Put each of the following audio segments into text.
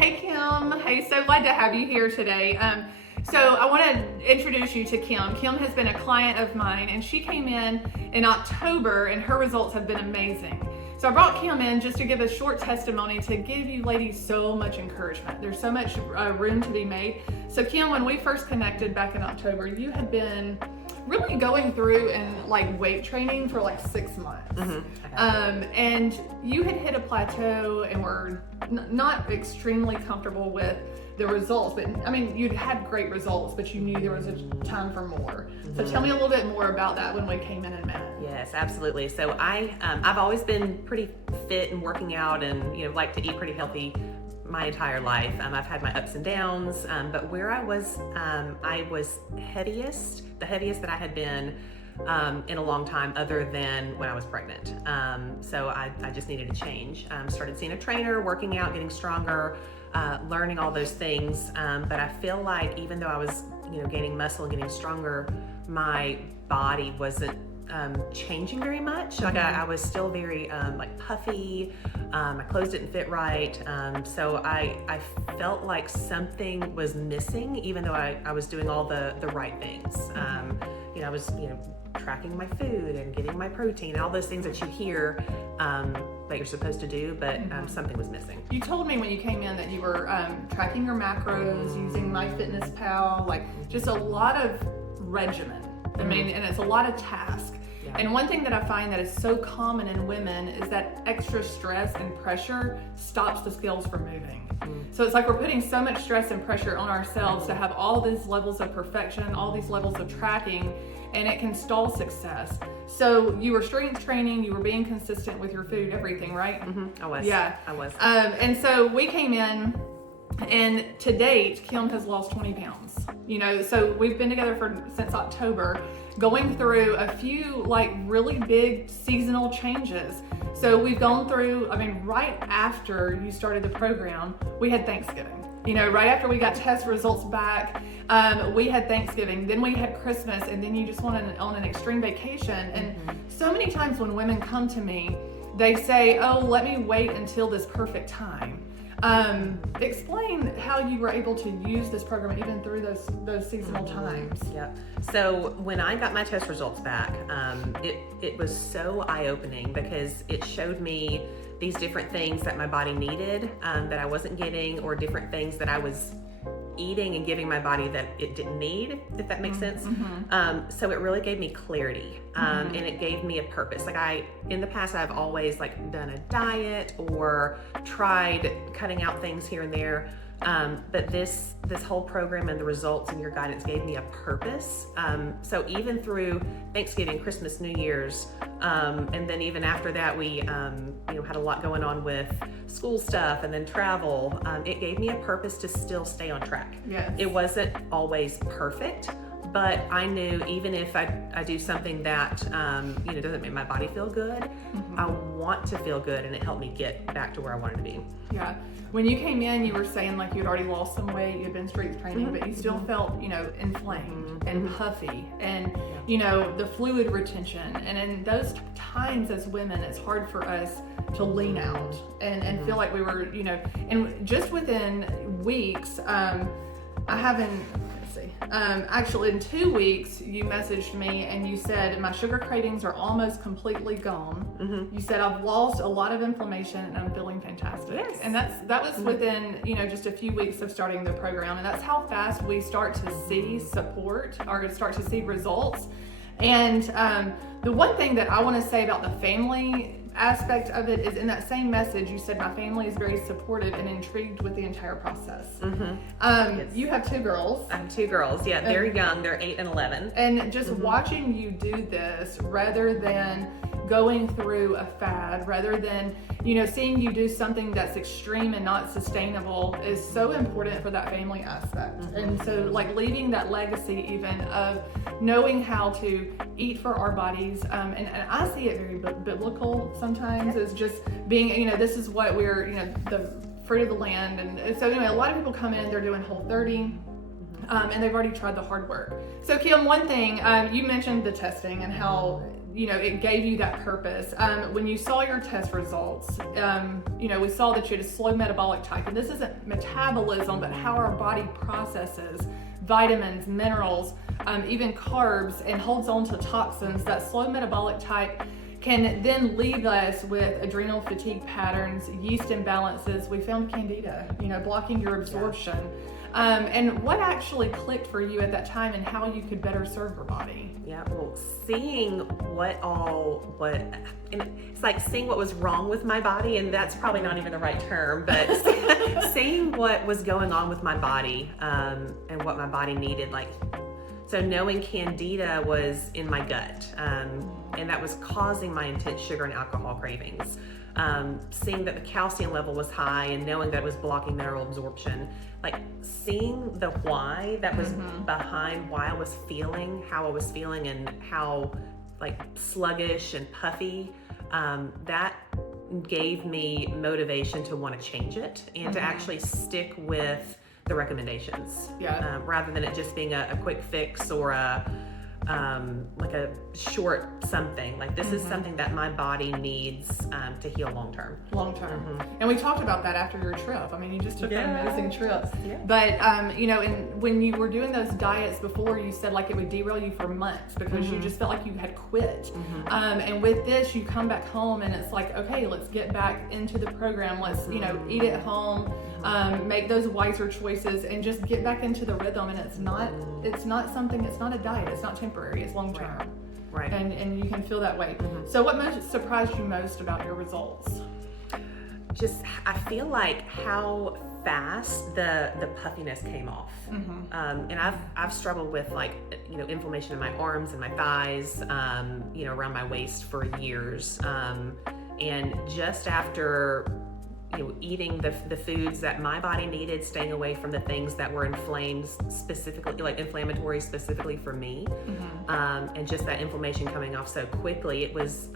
Hey Kim, hey, so glad to have you here today. So I want to introduce you to Kim. Kim has been a client of mine, and she came in October, and her results have been amazing. So I brought Kim in just to give a short testimony to give you ladies so much encouragement. There's so much room to be made. So Kim, when we first connected back in October, you had been really going through and like weight training for like 6 months. And you had hit a plateau and were not extremely comfortable with the results, but I mean, you'd had great results, but you knew there was a time for more. So tell me a little bit more about that when we came in and met. Yes, absolutely. So I've always been pretty fit and working out and, like to eat pretty healthy my entire life. I've had my ups and downs, but where I was heaviest, the heaviest that I had been in a long time other than when I was pregnant. So I just needed a change. Started seeing a trainer, working out, getting stronger, learning all those things. But I feel like even though I was, gaining muscle and getting stronger, my body wasn't changing very much. Like I was still very like puffy. My clothes didn't fit right. So I felt like something was missing, even though I was doing all the right things. I was, tracking my food and getting my protein, all those things that you hear that you're supposed to do, but something was missing. You told me when you came in that you were tracking your macros, using MyFitnessPal, like just a lot of regimen. I mean, and it's a lot of tasks. Yeah. And one thing that I find that is so common in women is that extra stress and pressure stops the scales from moving. So it's like we're putting so much stress and pressure on ourselves to have all these levels of perfection, all these levels of tracking, and it can stall success. So you were strength training, you were being consistent with your food, everything, right? I was. Yeah. I was. And so we came in, and to date, Kim has lost 20 pounds. So we've been together since October, going through a few like really big seasonal changes. So we've gone through, right after you started the program, we had Thanksgiving. Right after we got test results back, we had Thanksgiving, then we had Christmas, and then you just went on an extreme vacation. And so many times when women come to me, they say, oh, let me wait until this perfect time. Explain how you were able to use this program even through those seasonal times. Yeah. So when I got my test results back, it was so eye-opening because it showed me these different things that my body needed that I wasn't getting, or different things that I was eating and giving my body that it didn't need, if that makes sense. So it really gave me clarity, and it gave me a purpose. Like in the past, I've always like done a diet or tried cutting out things here and there. But this whole program and the results and your guidance gave me a purpose. So even through Thanksgiving, Christmas, New Year's, and then even after that, we had a lot going on with school stuff and then travel. It gave me a purpose to still stay on track. Yes. It wasn't always perfect, but I knew even if I do something that doesn't make my body feel good, I want to feel good, and it helped me get back to where I wanted to be. Yeah. When you came in, you were saying like you'd already lost some weight, you'd been strength training, but you still felt, inflamed and puffy, and the fluid retention. And in those times as women, it's hard for us to lean out and feel like we were, and just within weeks, actually in 2 weeks, you messaged me and you said, my sugar cravings are almost completely gone. You said, I've lost a lot of inflammation and I'm feeling fantastic. Yes. And that was within, just a few weeks of starting the program. And that's how fast we start to see support or start to see results. And the one thing that I want to say about the family aspect of it is in that same message you said my family is very supportive and intrigued with the entire process. Yes. You have 2 girls. I have 2 girls. Yeah, they're young. They're 8 and 11. And just watching you do this rather than going through a fad, rather than seeing you do something that's extreme and not sustainable is so important for that family aspect. And so like leaving that legacy even of knowing how to eat for our bodies, and I see it very biblical sometimes, is just being, this is what we're, the fruit of the land. And so anyway, a lot of people come in, they're doing Whole30, and they've already tried the hard work. So Kim, one thing, you mentioned the testing and how it gave you that purpose. When you saw your test results, we saw that you had a slow metabolic type, and this isn't metabolism, but how our body processes vitamins, minerals, even carbs, and holds on to toxins. That slow metabolic type can then leave us with adrenal fatigue patterns, yeast imbalances. We found Candida, blocking your absorption. And what actually clicked for you at that time, and how you could better serve your body? Yeah, well, seeing it's like seeing what was wrong with my body, and that's probably not even the right term, but seeing what was going on with my body, and what my body needed, so knowing Candida was in my gut, and that was causing my intense sugar and alcohol cravings. Seeing that the calcium level was high and knowing that it was blocking mineral absorption, seeing the why that was behind why I was feeling how I was feeling and how sluggish and puffy, that gave me motivation to want to change it and to actually stick with the recommendations, rather than it just being a quick fix or a short something. This is something that my body needs to heal long term. And we talked about that after your trip. You just took an amazing trip. Yeah. But and when you were doing those diets before, you said it would derail you for months because you just felt like you had quit. And with this, you come back home and it's okay, let's get back into the program. Let's eat at home, make those wiser choices, and just get back into the rhythm. And it's not something. It's not a diet. It's not temporary. It's long term. Right. And you can feel that way. So what surprised you most about your results? I feel like how fast the puffiness came off. And I've struggled with inflammation in my arms and my thighs, around my waist for years. And just after eating the foods that my body needed, staying away from the things that were inflamed specifically, inflammatory specifically for me, and just that inflammation coming off so quickly, it was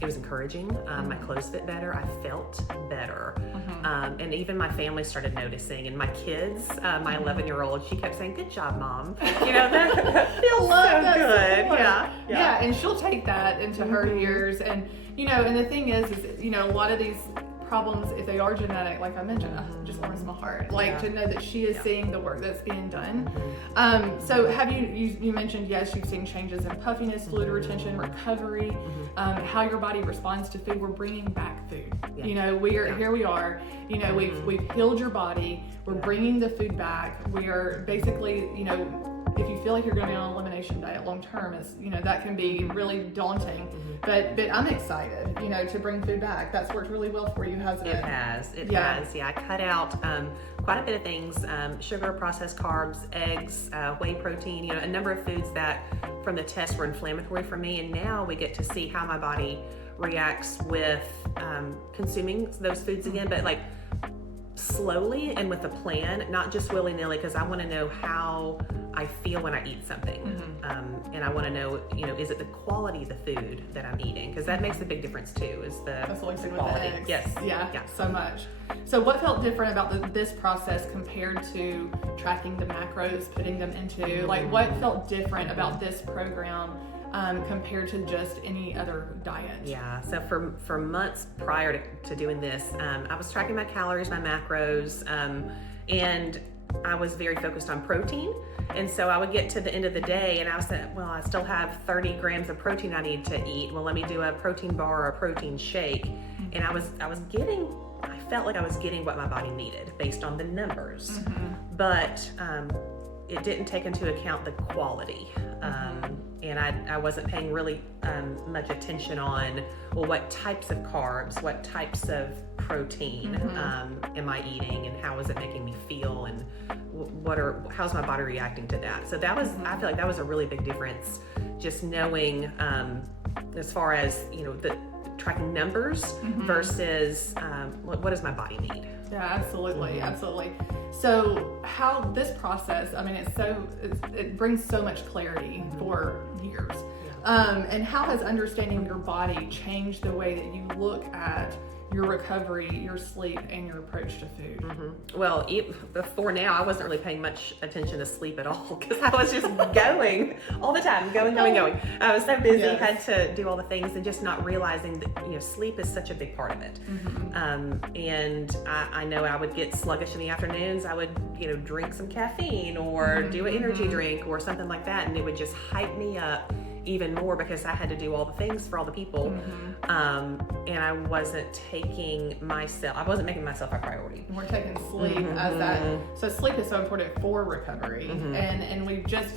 encouraging. My clothes fit better. I felt better. And even my family started noticing, and my kids, my 11-year-old, she kept saying, "Good job, Mom." That feels so good. Yeah, and she'll take that into her years. And and the thing is a lot of these problems, if they are genetic, like I mentioned, just warms my heart. To know that she is seeing the work that's being done. So have you mentioned, yes, you've seen changes in puffiness, fluid retention, recovery, how your body responds to food. We're bringing back food. Here we are. We've healed your body. We're bringing the food back. We are basically, if you feel like you're going to be on an elimination diet long term, that can be really daunting. But I'm excited, to bring food back. That's worked really well for you, hasn't it? It has. Yeah, I cut out quite a bit of things: sugar, processed carbs, eggs, whey protein. A number of foods that from the test were inflammatory for me. And now we get to see how my body reacts with consuming those foods again, but slowly and with a plan, not just willy-nilly, because I want to know how I feel when I eat something. And I want to know, is it the quality of the food that I'm eating? Because that makes a big difference too, is the quality. With the eggs. Yes. Yeah, so much. So what felt different about this process compared to tracking the macros, putting them into, what felt different about this program compared to just any other diet? Yeah, so for months prior to doing this, I was tracking my calories, my macros, and I was very focused on protein. And so I would get to the end of the day and I was like, well, I still have 30 grams of protein I need to eat. Well, let me do a protein bar or a protein shake. And I felt like I was getting what my body needed based on the numbers. But it didn't take into account the quality. And I wasn't paying really much attention on, well, what types of carbs, what types of protein am I eating, and how is it making me feel, and how's my body reacting to that? So that was, I feel like that was a really big difference, just knowing as far as, the tracking numbers versus what does my body need? Yeah, absolutely. So how this process, it brings so much clarity for years. And how has understanding your body changed the way that you look at your recovery, your sleep, and your approach to food? Well, before now, I wasn't really paying much attention to sleep at all because I was just going all the time, going. I was so busy, had to do all the things, and just not realizing that sleep is such a big part of it. And I know I would get sluggish in the afternoons. I would drink some caffeine or do an energy drink or something like that, and it would just hype me up even more because I had to do all the things for all the people. And I wasn't making myself a priority. We're taking sleep as that. So sleep is so important for recovery. And we've just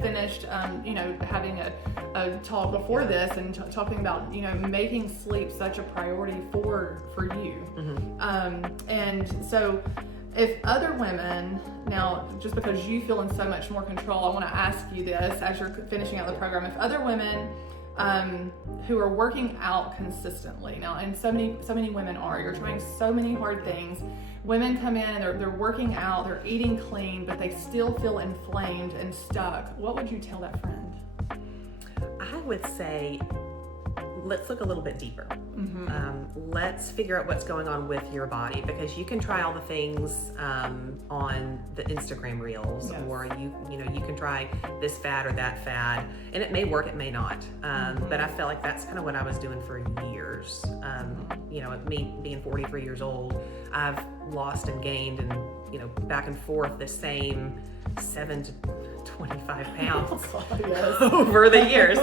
finished, having a talk before this and talking about, making sleep such a priority for you. And so if other women, now just because you feel in so much more control, I want to ask you this as you're finishing out the program. If other women who are working out consistently now, and so many women are, you're trying so many hard things. Women come in and they're working out, they're eating clean, but they still feel inflamed and stuck. What would you tell that friend? I would say, let's look a little bit deeper. Let's figure out what's going on with your body, because you can try all the things on the Instagram reels, or you can try this fad or that fad, and it may work, it may not. But I felt like that's kind of what I was doing for years. Me being 43 years old, I've lost and gained and back and forth the same 7 to 25 pounds over the years.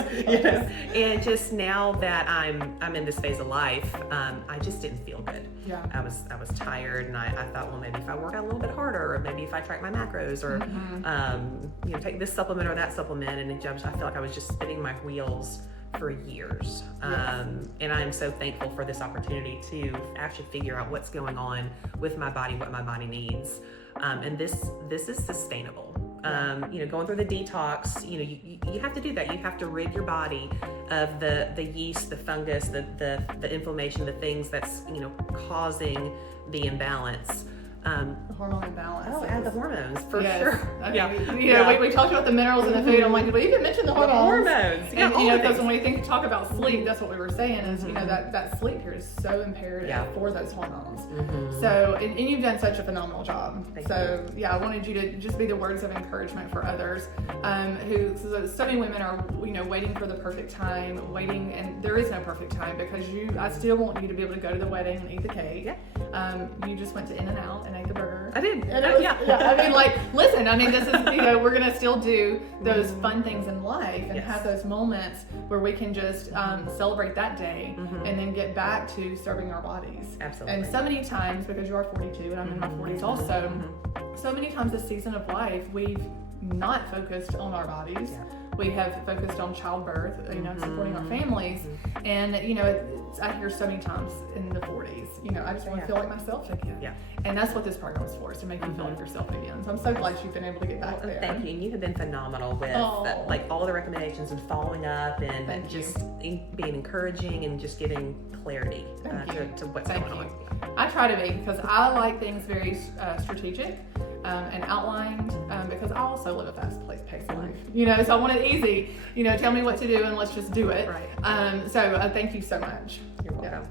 And just now that I'm in this phase of life, I just didn't feel good. I was tired, and I thought, well, maybe if I work out a little bit harder, or maybe if I track my macros, or take this supplement or that supplement, and I feel like I was just spinning my wheels for years. And I'm so thankful for this opportunity to actually figure out what's going on with my body, what my body needs. And this is sustainable. Going through the detox, you have to do that. You have to rid your body of the yeast, the fungus, the inflammation, the things that's causing the imbalance. The hormone imbalance. Oh, add the hormones for sure. We talked about the minerals in the food. I'm like, did we even mention the hormones? And because when we talk about sleep, that's what we were saying is that sleep here is so imperative for those hormones. So and you've done such a phenomenal job. Thank you. I wanted you to just be the words of encouragement for others who so many women are waiting for the perfect time, and there is no perfect time, because I still want you to be able to go to the wedding and eat the cake. You just went to In-N-Out and ate the burger. I did. And listen, this is, we're going to still do those fun things in life and have those moments where we can just celebrate that day and then get back to serving our bodies. Absolutely. And so many times, because you are 42 and I'm in my 40s also, so many times this season of life, we've not focused on our bodies. We have focused on childbirth, supporting our families. And, I hear so many times in the 40s, I just want to feel like myself again. And that's what this program is for, is to make you feel like yourself again. So I'm so glad you've been able to get back there. Thank you. And you have been phenomenal with all the recommendations and following up, and just being encouraging and just giving clarity to what's going on. I try to be, because I like things very strategic and outlined, because I also live a fast-paced life. So I want it easy. Tell me what to do and let's just do it. So thank you so much. You're welcome.